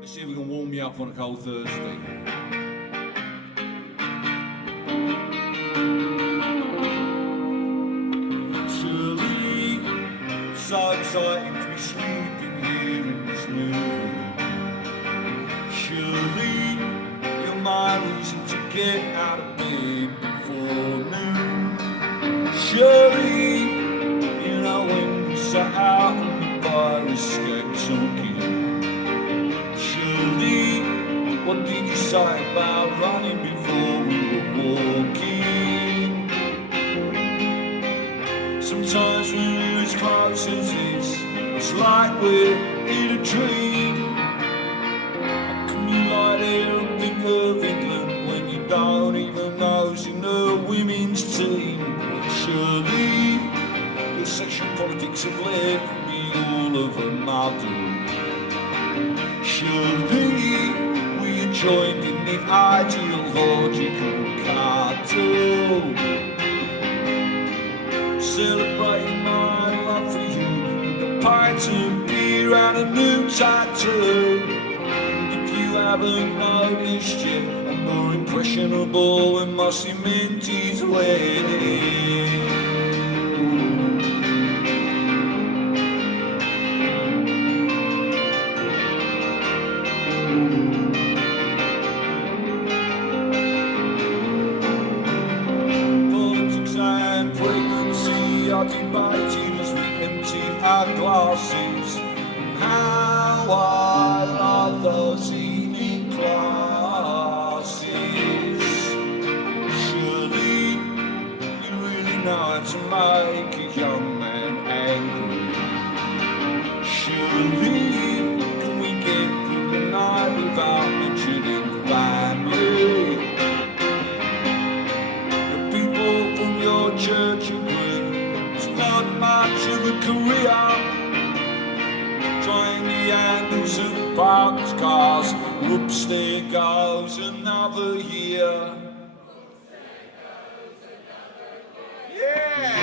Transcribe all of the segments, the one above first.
Let's see if we can warm you up on a cold Thursday. Surely, so exciting to be sleeping here in this new room. Surely, you're my reason to get out of bed before noon. Surely, you know when we sat out and the virus kept talking. Surely, what did you say about running before we were walking? Sometimes when we're as close as this, it's like we're in a dream. How can you lie there and think of England when you don't even know who's in the women's team? Surely, your sexual politics have left me all of a muddle. Surely, we are joined in the ideological cartel. Celebrating my love for you with a pint of beer and a new tattoo. And if you haven't noticed yet, I'm more impressionable when my cement is wet. Debating as we empty our glasses. How I love those evening classes. Surely you really know how to make a young man angry. Surely can we get through the night without mentioning family? The people from your church agree not much of a career, trying the handles of parked cars. Whoops, there goes another year. Yeah!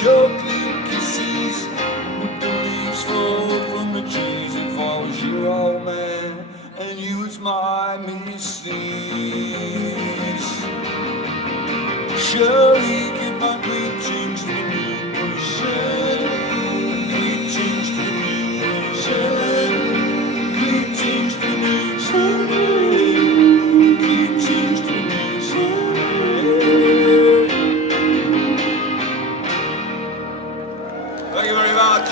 Chocolate kisses, with the leaves fall from the trees. If I was your old man and you was my missus, surely give my greetings to the new person. Greetings to the new person. Greetings to the new person. Greetings to the new person. Thank you very much.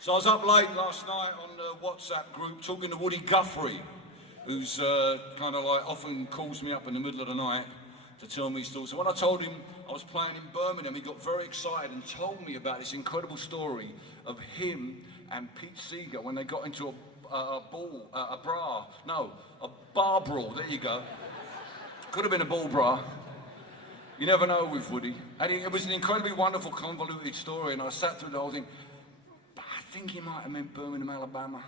So I was up late last night on the WhatsApp group talking to Woody Guthrie, who's kind of like often calls me up in the middle of the night to tell me his thoughts. So when I told him I was playing in Birmingham, he got very excited and told me about this incredible story of him and Pete Seeger when they got into a bar brawl, there you go. Could have been a ball bra. You never know with Woody. And it was an incredibly wonderful, convoluted story, and I sat through the whole thing. But I think he might have meant Birmingham, Alabama.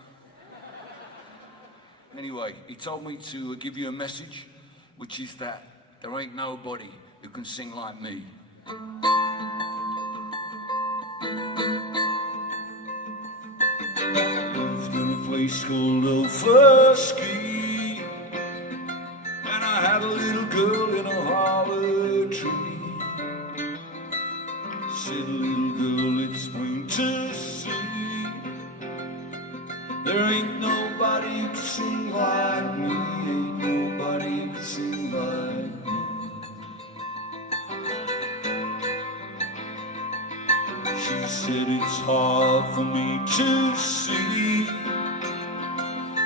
Anyway, he told me to give you a message, which is that there ain't nobody who can sing like me. Through a place called Elfersky, and I had a little girl in a hollow tree. Said, little girl, it's winter sea. There ain't nobody who can sing like me. Ain't nobody who can sing like me. She said it's hard for me to see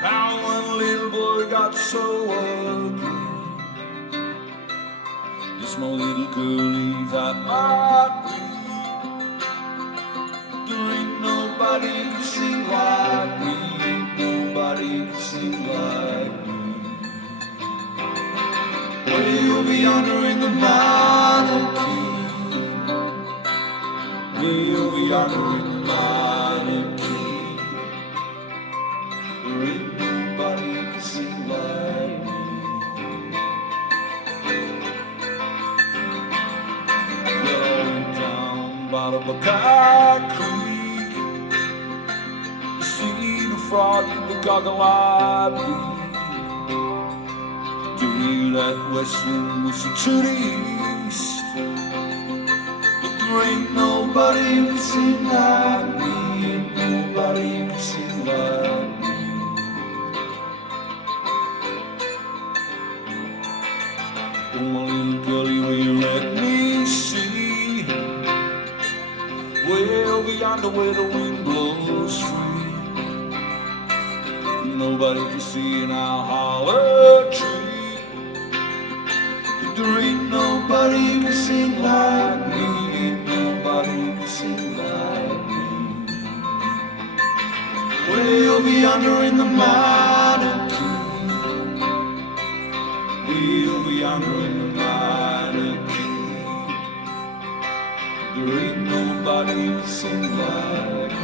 how one little boy got so ugly. Yes, my little girlie that might be. There ain't nobody who can sing like me. Ain't nobody who can sing like me. Way over yonder in the monarchy. Way over yonder in the monarchy. There ain't nobody who can sing like me. Well, I went down by the Bragg Creek. Seen a frog in the goggle-eyed beak. That west wind whistle to the east. But there ain't nobody who can sing like me. Ain't nobody who can sing like me. Oh, my little girlie, will you let me see? Way over yonder where the wind blows free. Nobody can see in our hollow tree. There ain't nobody who can sing like me. Ain't nobody who can sing like me. Way over yonder in the monarchy. Way over yonder in the monarchy. There ain't nobody who can sing like me.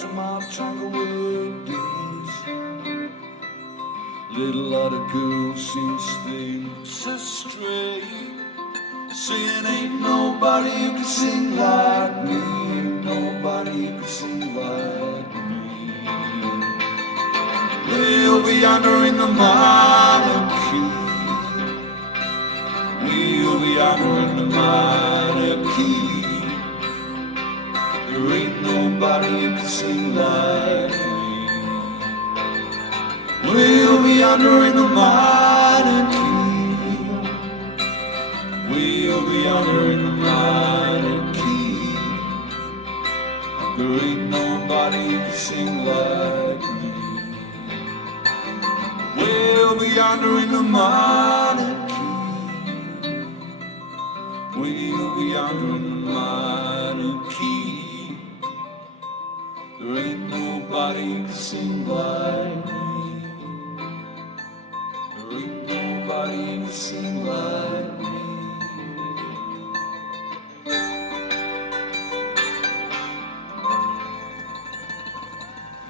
To my Tanglewood days, little lot of girls seems they stray, saying ain't nobody who can sing like me. Ain't nobody who can sing like me. Way over yonder in the monarchy. Way over yonder in the monarchy. There ain't nobody who can sing like me. Way over yonder in the monarchy. Way over yonder in the monarchy. There ain't nobody who can sing like me. Way over yonder in the monarchy. Way over yonder in the monarchy. There ain't nobody who can sing like me. There ain't nobody who can sing like me.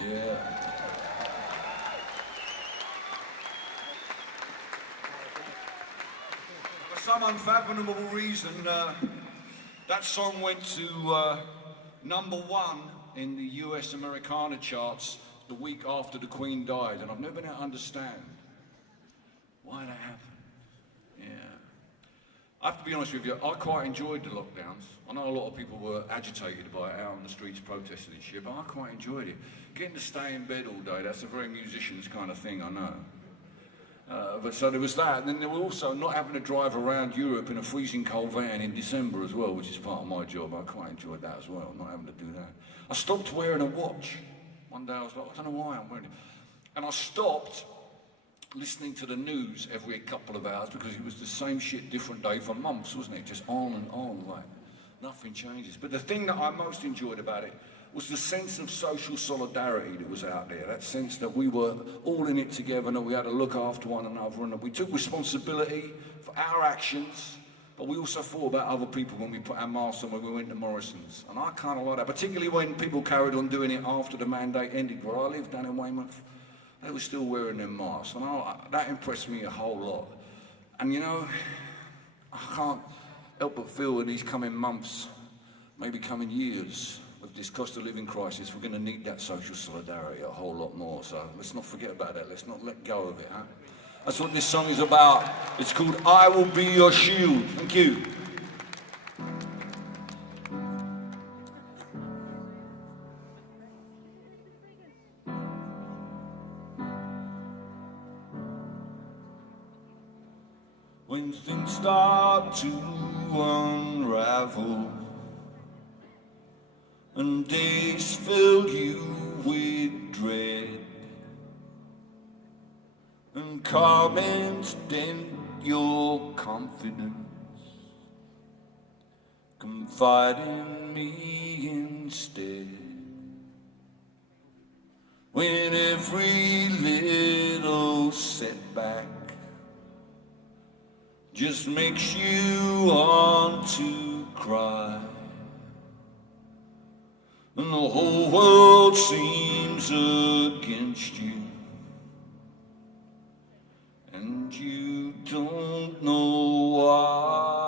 Yeah. For some unfathomable reason, that song went to #1 in the US Americana charts the week after the Queen died, and I've never been able to understand why that happened. Yeah. I have to be honest with you, I quite enjoyed the lockdowns. I know a lot of people were agitated by it out on the streets protesting and shit, but I quite enjoyed it. Getting to stay in bed all day, that's a very musician's kind of thing, I know. But so there was that, and then there were also not having to drive around Europe in a freezing cold van in December as well, which is part of my job. I quite enjoyed that as well, not having to do that. I stopped wearing a watch. One day I was like, I don't know why I'm wearing it. And I stopped listening to the news every couple of hours because it was the same shit, different day for months, wasn't it? Just on and on, like nothing changes. But the thing that I most enjoyed about it was the sense of social solidarity that was out there, that sense that we were all in it together and that we had to look after one another and that we took responsibility for our actions, but we also thought about other people when we put our masks on when we went to Morrison's. And I kind of like that, particularly when people carried on doing it after the mandate ended. Where I lived down in Weymouth, they were still wearing their masks, and that impressed me a whole lot. And you know, I can't help but feel in these coming months, maybe coming years, with this cost of living crisis, we're going to need that social solidarity a whole lot more. So let's not forget about that. Let's not let go of it. Huh? That's what this song is about. It's called I Will Be Your Shield. Thank you. When things start to unravel, and days fill you with dread, and comments dent your confidence. Confide in me instead. When every little setback just makes you want to cry, and the whole world seems against you, and you don't know why.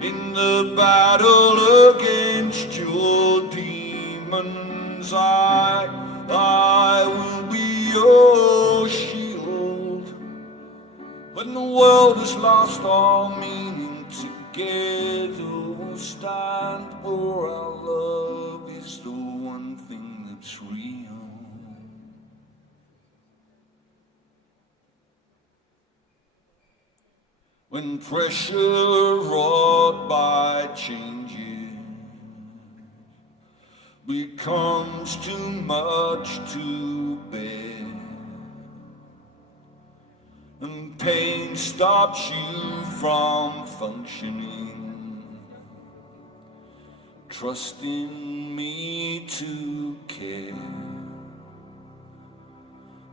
In the battle against your demons, I will be your shield. When the world has lost all meaning, together we'll stand, for our love is the one thing that's real. When pressure wrought by changes becomes too much to bear, and pain stops you from functioning, trust in me to care.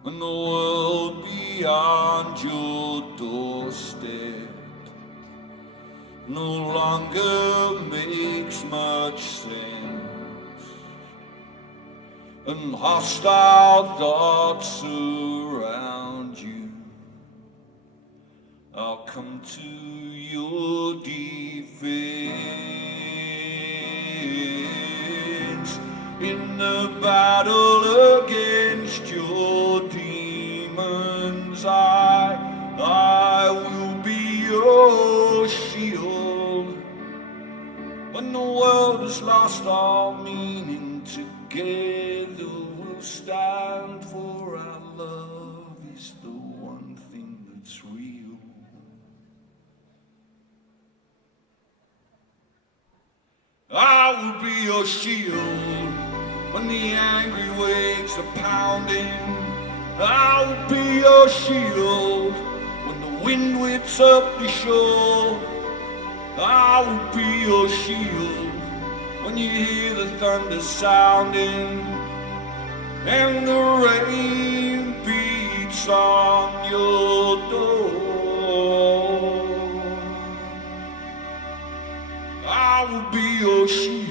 When the world beyond your doorstep no longer makes much sense, and hostile thoughts surround you, I'll come to your defense. In the battle against your demons, I will be your shield. When the world has lost all meaning, together we'll stand, for our love is the one thing that's real. I will be your shield when the angry waves are pounding. I will be your shield when the wind whips up the shore. I will be your shield when you hear the thunder sounding and the rain beats on your door. I will be your shield.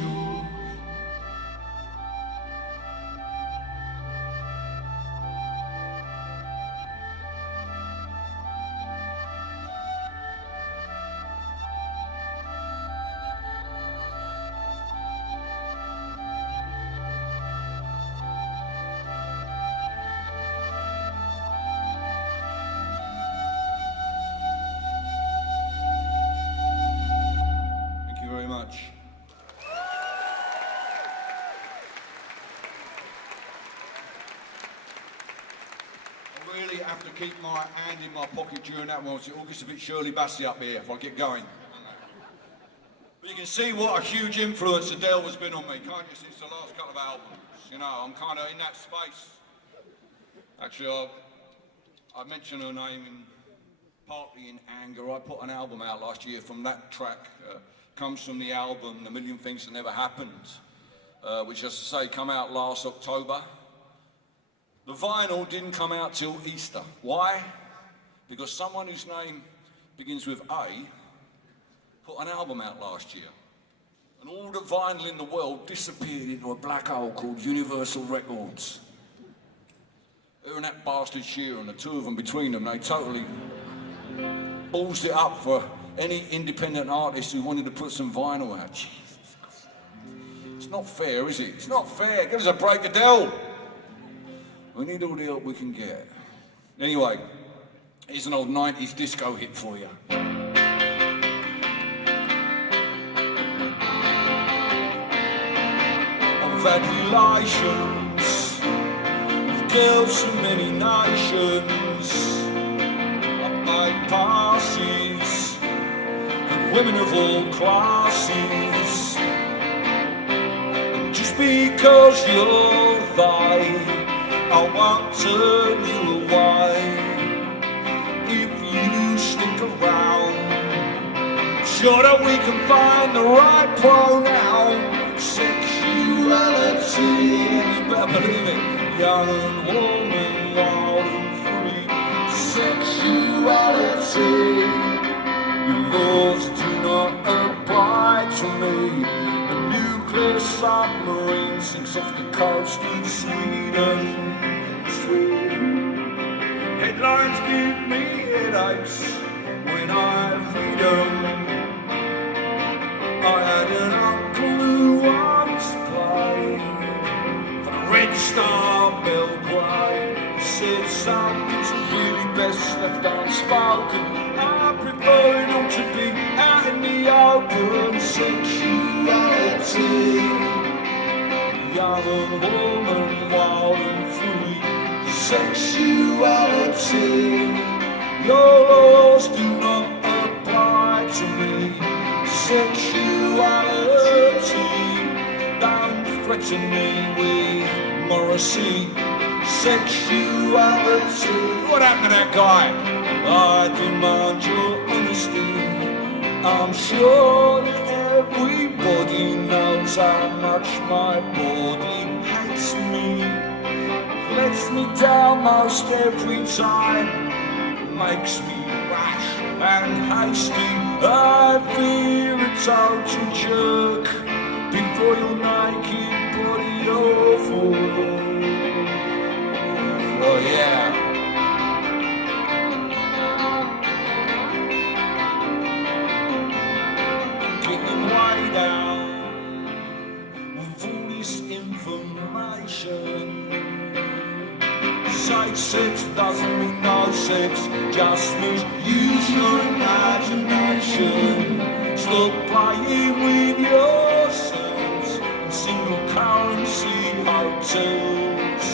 Have to keep my hand in my pocket during that one, so it all gets a bit Shirley Bassey up here if I get going. But you can see what a huge influence Adele has been on me, can't you, since the last couple of albums? You know, I'm kind of in that space. Actually, I mentioned her name partly in anger. I put an album out last year from that track. Comes from the album The Million Things That Never Happened, which, as I say, come out last October. The vinyl didn't come out till Easter. Why? Because someone whose name begins with A put an album out last year. And all the vinyl in the world disappeared into a black hole called Universal Records. Her and that bastard Sheeran, the two of them between them, they totally ballsed it up for any independent artist who wanted to put some vinyl out. Jesus Christ. It's not fair, is it? It's not fair. Give us a break, Adele. We need all the help we can get. Anyway, here's an old 90s disco hit for you. I've had relations with girls from many nations. I've women of all classes. And just because you're they, I won't turn you away. If you stick around, I'm sure that we can find the right pronoun. Sexuality, you better believe it. Young woman, wild and free. Sexuality, your laws do not apply to me. A nuclear submarine sinks off the coast of Sweden. Headlines give me headaches when I read them. I had an uncle who once played for the Red Star Belgrade. He said some things are really best left unspoken. I prefer it all to be out in the open. Sexuality, young woman, wild and free. Sexuality, your laws do not apply to me. Sexuality, don't threaten me with Morrissey. Sexuality, what happened to that guy? I demand your honesty. I'm sure that everybody knows how much my body hates me. Lets me down most every time. Makes me rash and hasty. I fear a total jerk before your naked body over. Oh yeah. Getting way down with all this information. Safe sex doesn't mean no sex, just means use your imagination. Stop playing with yourselves in single currency hotels.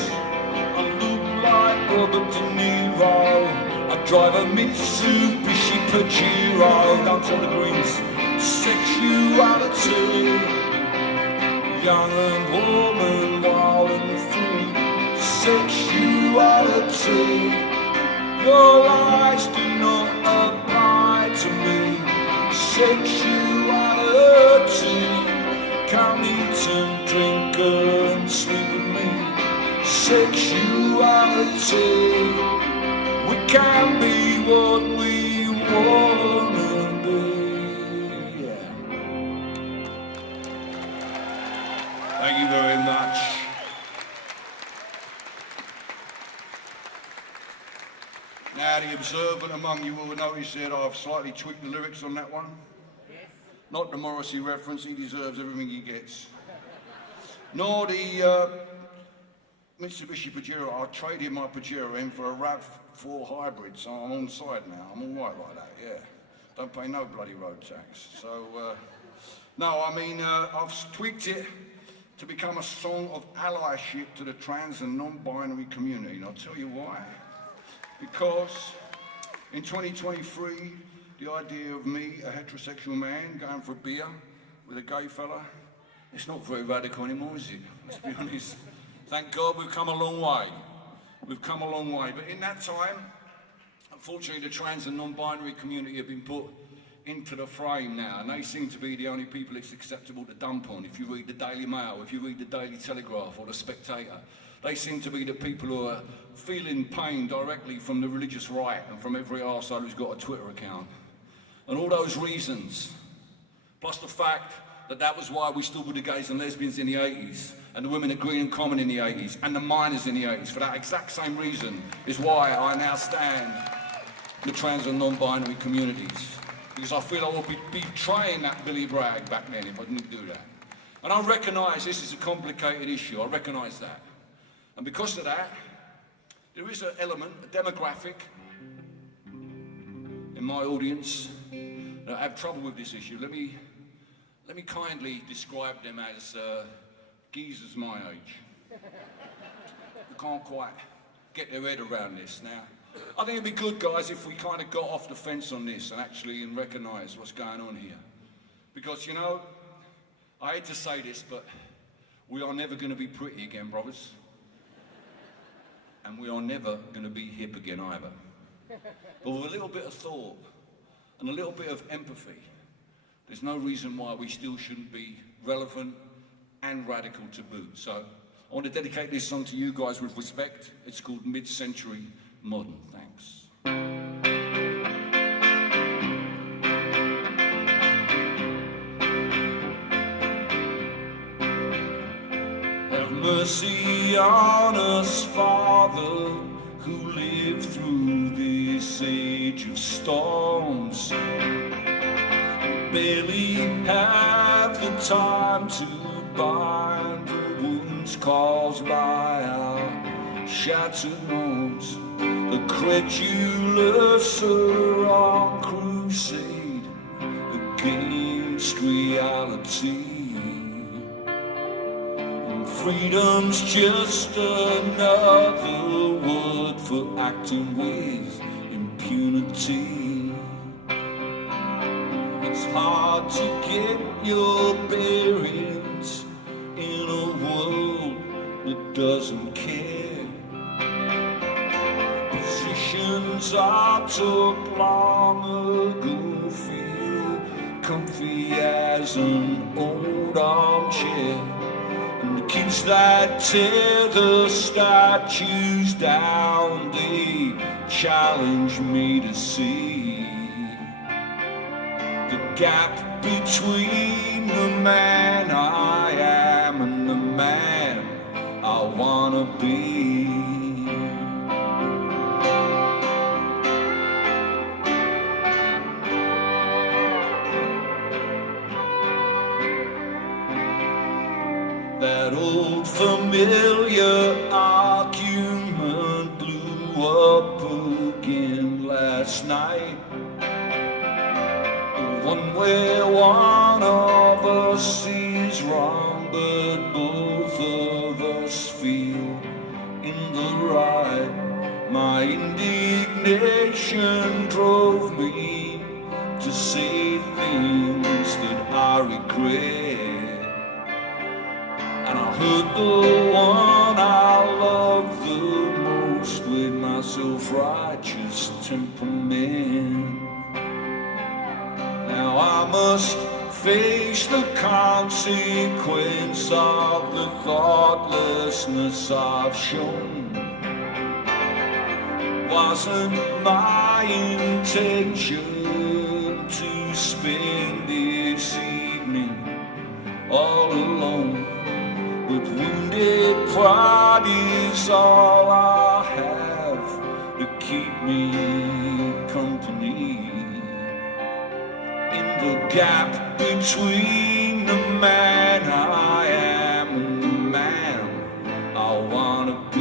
I look like Robert De Niro. I drive a Mitsubishi Pajero. Don't tell the Greens. Sexuality, young and woman, wild and free. Sexuality, your lies do not apply to me. Sexuality, come eat and drink and sleep with me. Sexuality, we can be what we wanna be. Yeah. Thank you very much. Now, the observant among you will notice that I've slightly tweaked the lyrics on that one. Yes. Not the Morrissey reference, he deserves everything he gets. Nor the Mitsubishi Pajero. I traded my Pajero in for a RAV4 hybrid, so I'm on side now. I'm all right like that, yeah. Don't pay no bloody road tax. So, no, I mean, I've tweaked it to become a song of allyship to the trans and non-binary community, and I'll tell you why. Because in 2023, the idea of me, a heterosexual man, going for a beer with a gay fella, it's not very radical anymore, is it? Let's be honest. Thank God we've come a long way. We've come a long way. But in that time, unfortunately, the trans and non-binary community have been put into the frame now, and they seem to be the only people it's acceptable to dump on. If you read the Daily Mail, if you read the Daily Telegraph or the Spectator, they seem to be the people who are feeling pain directly from the religious right and from every arsehole who's got a Twitter account. And all those reasons, plus the fact that that was why we stood with the gays and lesbians in the 80s, and the women at Green and Common in the 80s, and the miners in the 80s. For that exact same reason is why I now stand with the trans and non-binary communities. Because I feel I would be betraying that Billy Bragg back then if I didn't do that. And I recognise this is a complicated issue, I recognise that. And because of that, there is an element, a demographic in my audience that have trouble with this issue. Let me kindly describe them as geezers my age. Who can't quite get their head around this. Now, I think it'd be good, guys, if we kind of got off the fence on this and actually recognise what's going on here. Because, you know, I hate to say this, but we are never going to be pretty again, brothers. And we are never going to be hip again either. But with a little bit of thought and a little bit of empathy, there's no reason why we still shouldn't be relevant and radical to boot. So I want to dedicate this song to you guys with respect. It's called Mid-Century Modern. Thanks. Have mercy on us, Father, who lived through this age of storms. Barely have the time to bind the wounds caused by our shattered norms. The credulous are on crusade against reality. And freedom's just another word for acting with impunity. It's hard to get your bearings in a world that doesn't care. Positions I took long ago feel comfy as an old armchair. And the kids that tear the statues down, they challenge me to see the gap between the man I am and the man I wanna be. That old familiar argument blew up again last night. One where one of us is wrong, but both of us feel in the right. My indignation drove me to say things that I regret. And I hurt the one I love the most with my self-righteous temperament. Now I must face the consequence of the thoughtlessness I've shown. Wasn't my intention to spend this evening all alone, but wounded pride is all I have to keep me company. In the gap between the man I am and the man I wanna be.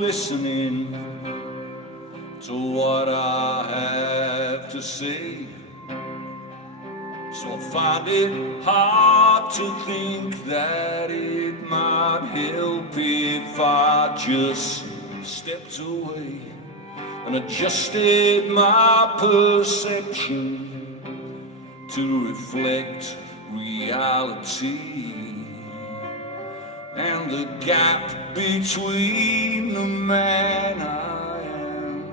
Listening to what I have to say, so I find it hard to think that it might help if I just stepped away and adjusted my perception to reflect reality. And the gap between the man I am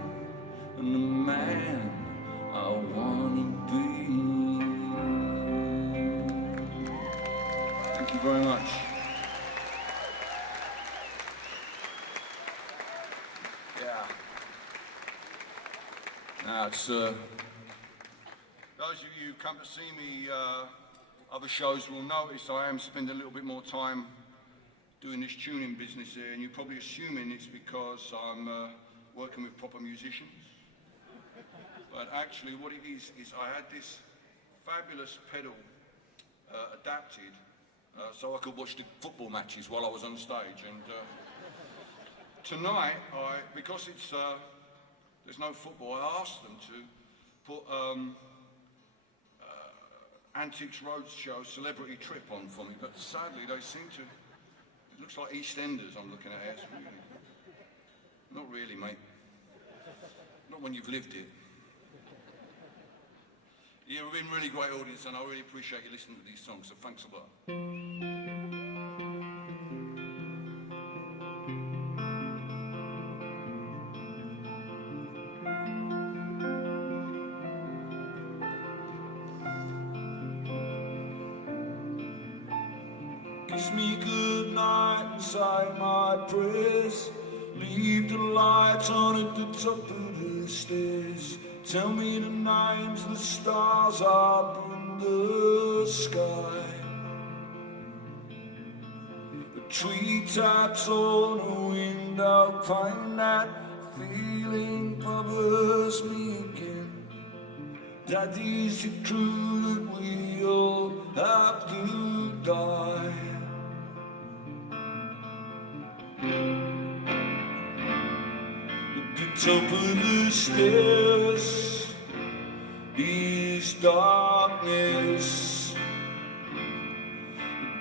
and the man I wanna be. Now, it's, those of you who come to see me other shows will notice I am spending a little bit more time doing this tuning business here, and you're probably assuming it's because I'm working with proper musicians. But actually what it is I had this fabulous pedal adapted so I could watch the football matches while I was on stage. And tonight, because it's there's no football, I asked them to put Antiques Roadshow Celebrity Trip on for me, but sadly they seem to, it looks like EastEnders I'm looking at here. It's really, not really, mate. Not when you've lived it. You've been a really great audience, and I really appreciate you listening to these songs, so thanks a lot. Kiss me goodnight and say my prayers. Leave the lights on at the top of the stairs. Tell me the names of the stars up in the sky. The treetops on the window pane, that feeling bothers me again. That is it true that we all have to die? At the top of the stairs is darkness.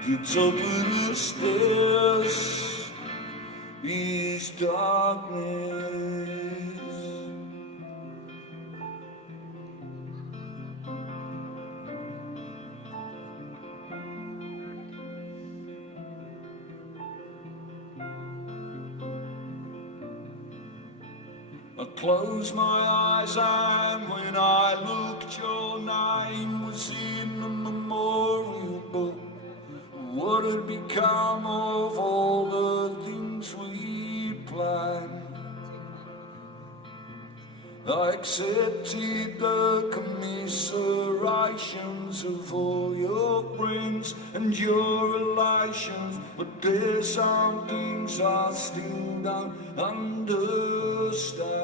At the top of the stairs is darkness. I closed my eyes and when I looked your name was in the memorial book. What had become of all the things we planned? I accepted the commiserations of all your friends and your relations, but there's some things I still don't understand.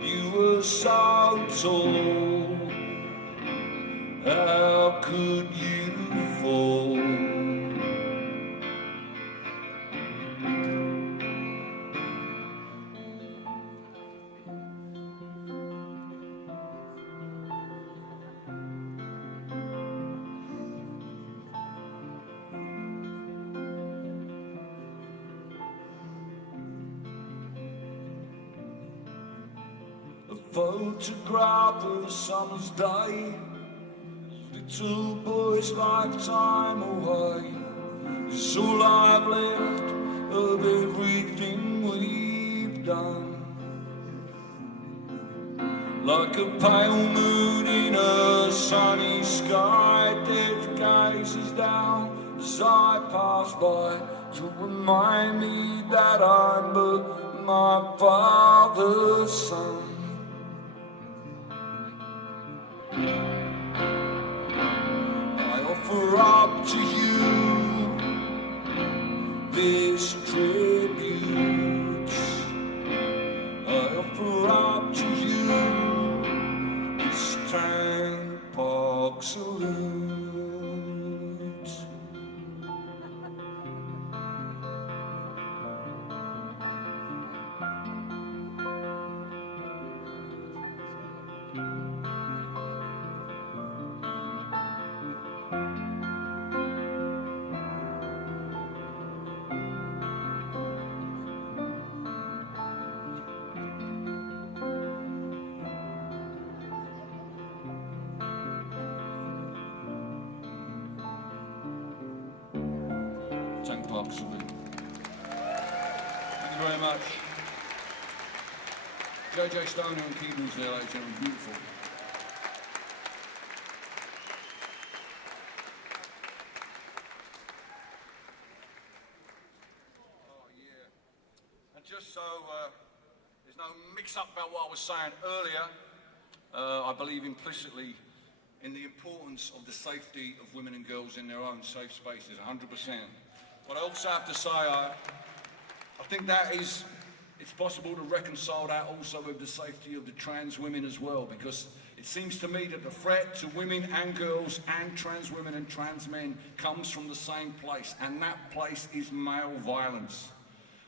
You were so tall, how could you fall? Photograph of a summer's day, little boy's lifetime away. It's all I've left of everything we've done. Like a pale moon in a sunny sky, death gazes down as I pass by to remind me that I'm but my father's son. I offer up to you this tribute. I offer up to you this Tank Park salute. Tank Park salute. Thank you very much. JJ Stoner and keyboards there, ladies and gentlemen, beautiful. Oh yeah. so there's no mix-up about what I was saying earlier. I believe implicitly in the importance of the safety of women and girls in their own safe spaces, 100%. But I also have to say, I think that it's possible to reconcile that also with the safety of the trans women as well, because it seems to me that the threat to women and girls and trans women and trans men comes from the same place, and that place is male violence.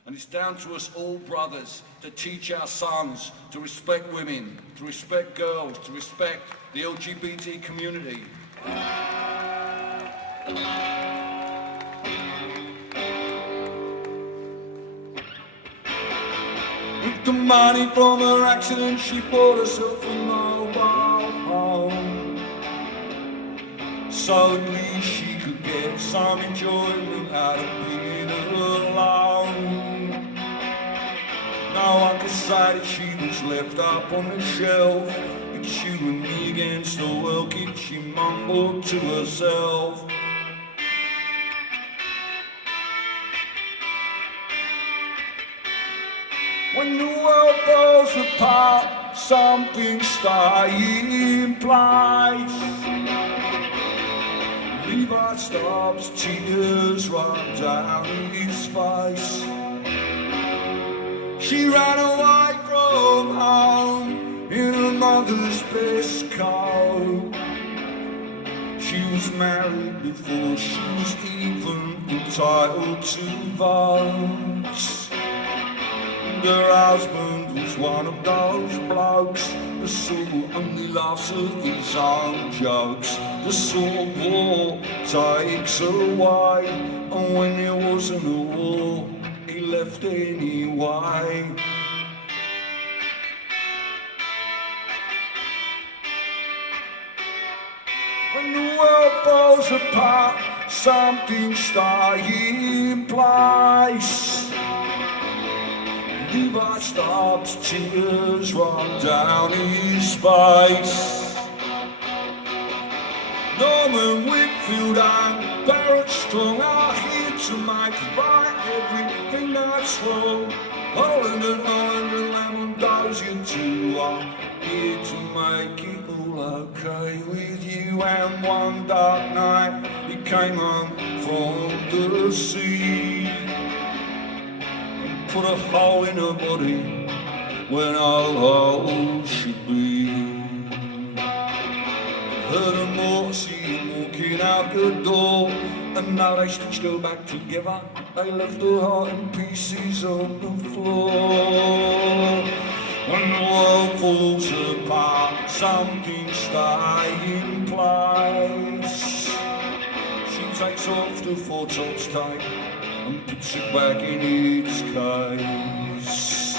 And it's down to us all, brothers, to teach our sons to respect women, to respect girls, to respect the LGBT community. With the money from her accident, she bought herself a mobile home, so at least she could get some enjoyment out of being alone. Now I could say that she was left up on the shelf, it's you and me against the world, kid, she mumbled to herself. When the world falls apart, something's staying in place. Levi Stubbs, tears run down his face. She ran away from home in her mother's best coat. She was married before she was even entitled to vote. Her husband was one of those blokes, the sort who only laughs at his own jokes, the sort of war takes away, and when there wasn't a war, he left anyway. When the world falls apart, something's staying in place. Levi Stubbs, tears run down his face. Norman Whitfield and Barrett Strong are here to make right everything that's wrong. Holland and Lemon Dozier too are here to make it all okay with you. And one dark night he came home from the sea, put a hole in her body where no hole should be. Heard her more, see him walking out the door, and now they stitched her back together. They left her heart in pieces on the floor. When the world falls apart, something stays in place. She takes off the four tops tape and puts it back in its case.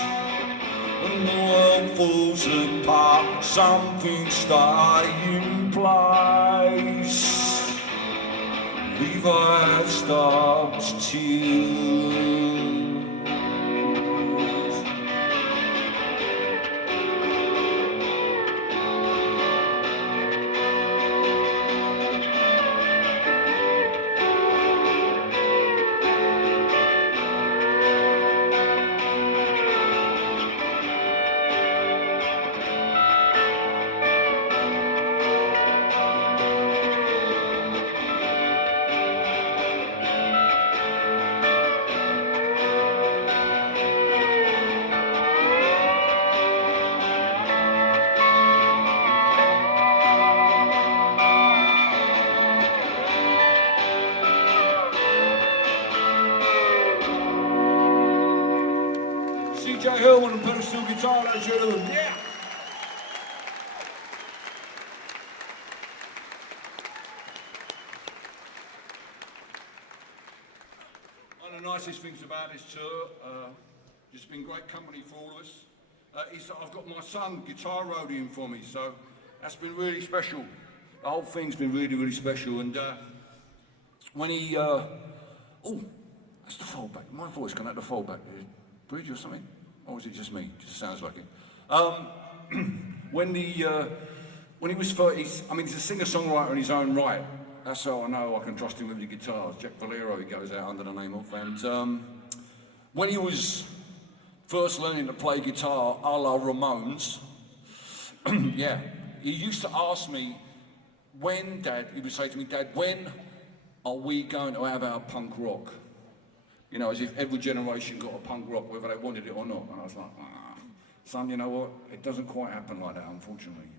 When the world falls apart, something stays in place. Levi Stubbs, tears. Hill on a pedestal guitar, ladies and gentlemen. Yeah! One of the nicest things about this tour, it's been great company for all of us, is that I've got my son guitar roadieing for me, so that's been really special. The whole thing's been really, really special, and when he, oh, that's the foldback. My voice coming out the foldback. Bridge or something? Or is it just me? Just sounds like it. When he was 30, he's a singer-songwriter in his own right. That's how I know I can trust him with the guitars. Jack Valero, he goes out under the name of. And when he was first learning to play guitar a la Ramones, yeah, he used to ask me, when, Dad, he would say to me, Dad, when are we going to have our punk rock? You know, as if every generation got a punk rock, whether they wanted it or not. And I was like, son, you know what? It doesn't quite happen like that, unfortunately.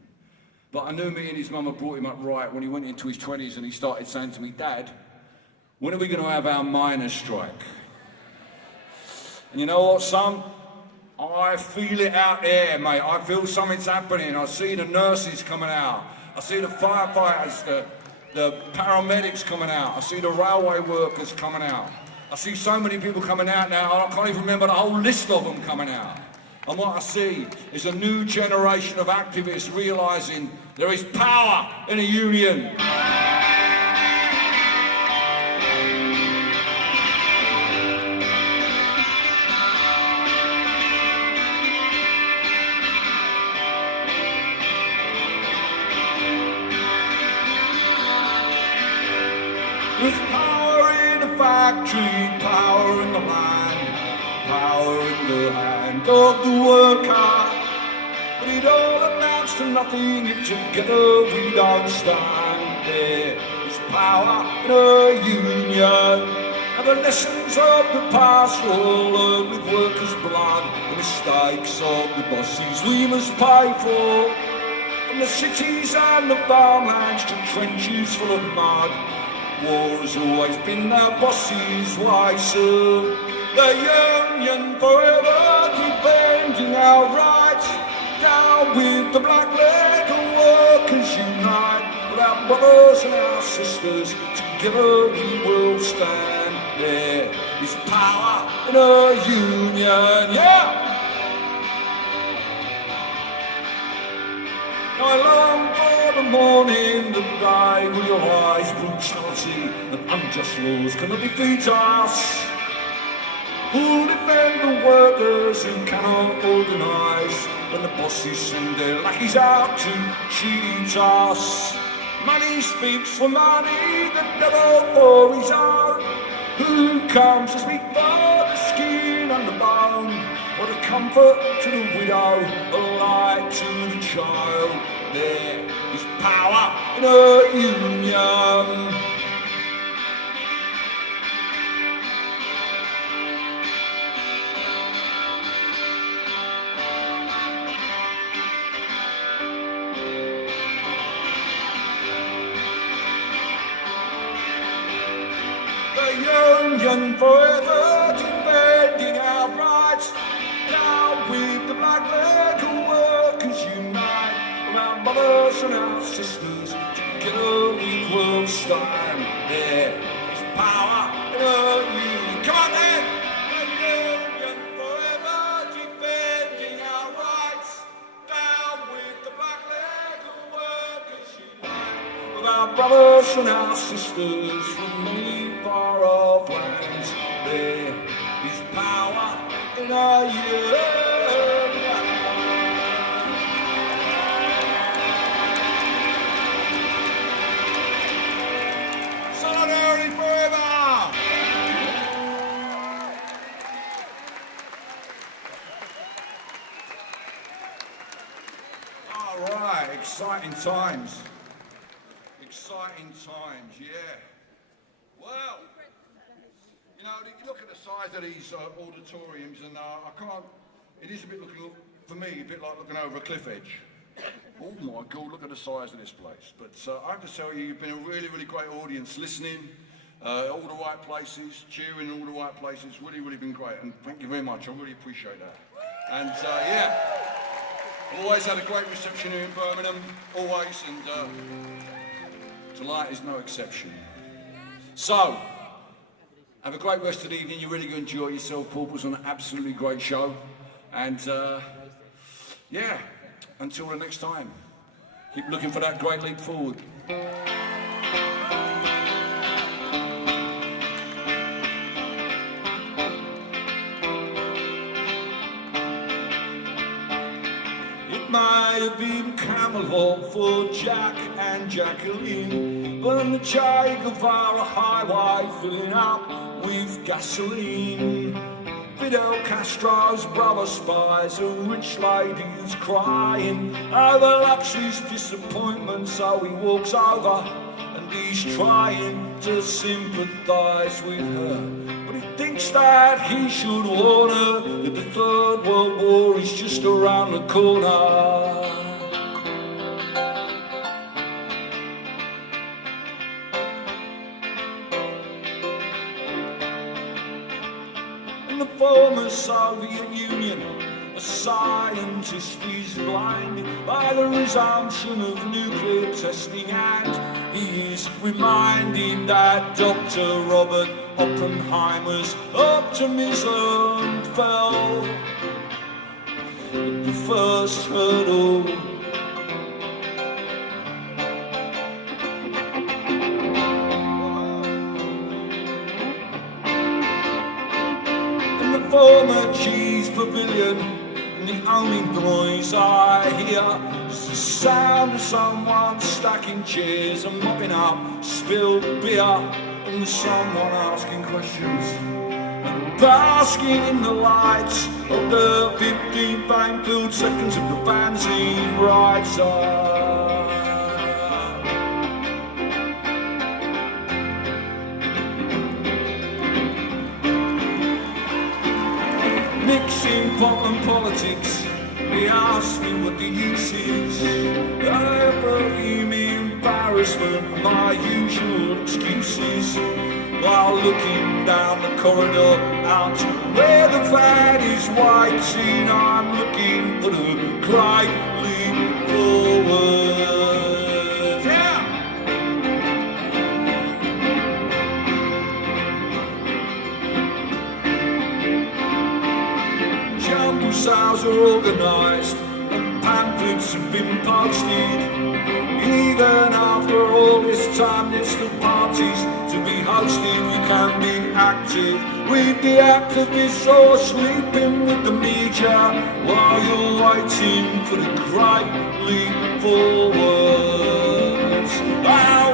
But I knew me and his mum had brought him up right when he went into his 20s and he started saying to me, Dad, when are we going to have our miners' strike? And you know what, son? I feel it out there, mate. I feel something's happening. I see the nurses coming out. I see the firefighters, the paramedics coming out. I see the railway workers coming out. I see so many people coming out now, I can't even remember the whole list of them coming out. And what I see is a new generation of activists realising there is power in a union. There's power in the factory, power in the land, power in the hand of the worker. But it all amounts to nothing if together we don't stand. There is power in a union, and the lessons of the past were all learned with workers' blood. The mistakes of the bosses we must pay for. From the cities and the farmlands to trenches full of mud. War has always been the boss's way, so the union forever defending our rights. Down with the black leather workers unite. With our brothers and our sisters, together we will stand. There is power in a union, yeah! I long for the morning that I realise brutality and unjust laws cannot defeat us. Who'll defend the workers who cannot organise when the bosses send their lackeys out to cheat us? Money speaks for money, the devil for his own. Who comes to speak for the skin and the bone? What a comfort to the widow, a light to the child. There is power in a union. The union forever defending our rights. Down with the black leather workers unite. From our mothers and our sisters, together we will stand. There is power in a union. Come on then! The union forever defending our rights. Down with the black leather workers unite. With our brothers and our sisters from many far off lands. There is power in a union. Solidarity forever! All right, exciting times. Exciting times, yeah. Well, you know, you look at the size of these auditoriums and I can't, it is a bit looking, for me, a bit like looking over a cliff edge. Oh my God, look at the size of this place. But I have to tell you, you've been a really, really great audience, listening, all the right places, cheering in all the right places, really, really been great. And thank you very much, I really appreciate that. And yeah, I've always had a great reception here in Birmingham, always, and tonight is no exception. So, have a great rest of the evening. You're really going to enjoy yourself. Paul was an absolutely great show. And yeah, until the next time, keep looking for that great leap forward. It might have been Camelot for Jack and Jacqueline, but on the Che Guevara highway filling up with gasoline. Fidel Castro's brother spies a rich lady who's crying over Luxury's disappointment, so he walks over and he's trying to sympathise with her. But he thinks that he should warn her that the Third World War is just around the corner. In the former Soviet Union, a scientist is blinded by the resumption of nuclear testing, and he is reminded that Dr. Robert Oppenheimer's optimism fell at the first hurdle. Former cheese pavilion, and the only noise I hear is the sound of someone stacking chairs and mopping up spilled beer, and someone asking questions and basking in the lights of the 15 fame-filled seconds of the fanzine writer. Mixing pop and politics, he asked me what the use is. I brought him embarrassment and my usual excuses, while looking down the corridor out to where the van is waiting. I'm looking for the great leap forward. Sales are organised and pamphlets have been posted. Even after all this time, there's still parties to be hosted. You can be active with the activists or sleeping with the media while you're waiting for the great leap forwards.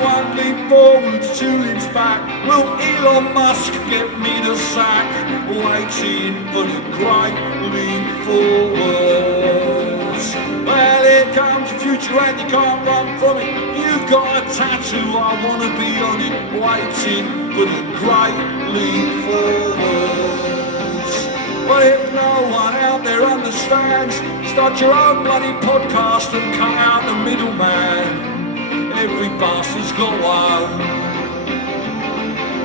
One leap forwards, 2 leaps back. Will Elon Musk get me the sack? Waiting for the great leap forwards. Well, here comes the future and you can't run from it. You've got a tattoo, I wanna be on it. Waiting for the great leap forwards. Well, if no one out there understands, start your own bloody podcast and cut out the middleman. Every bastard's got one.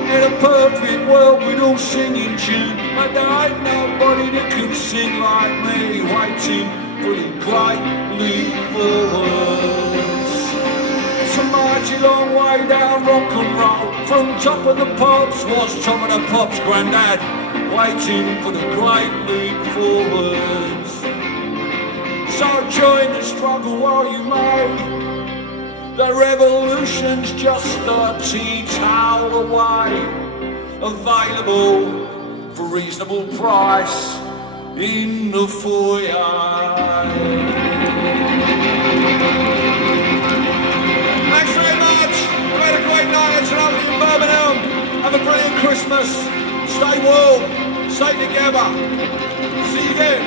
In a perfect world we'd all sing in tune, but there ain't nobody that can sing like me. Waiting for the great leap forwards. It's a mighty long way down rock and roll. From top of the pops was top of the pops, granddad. Waiting for the great leap forwards. So join the struggle while you may. The revolution's just a tea towel away, available for reasonable price in the foyer. Thanks very much. We had a great night tonight in Birmingham. Have a brilliant Christmas. Stay warm. Stay together. See you again.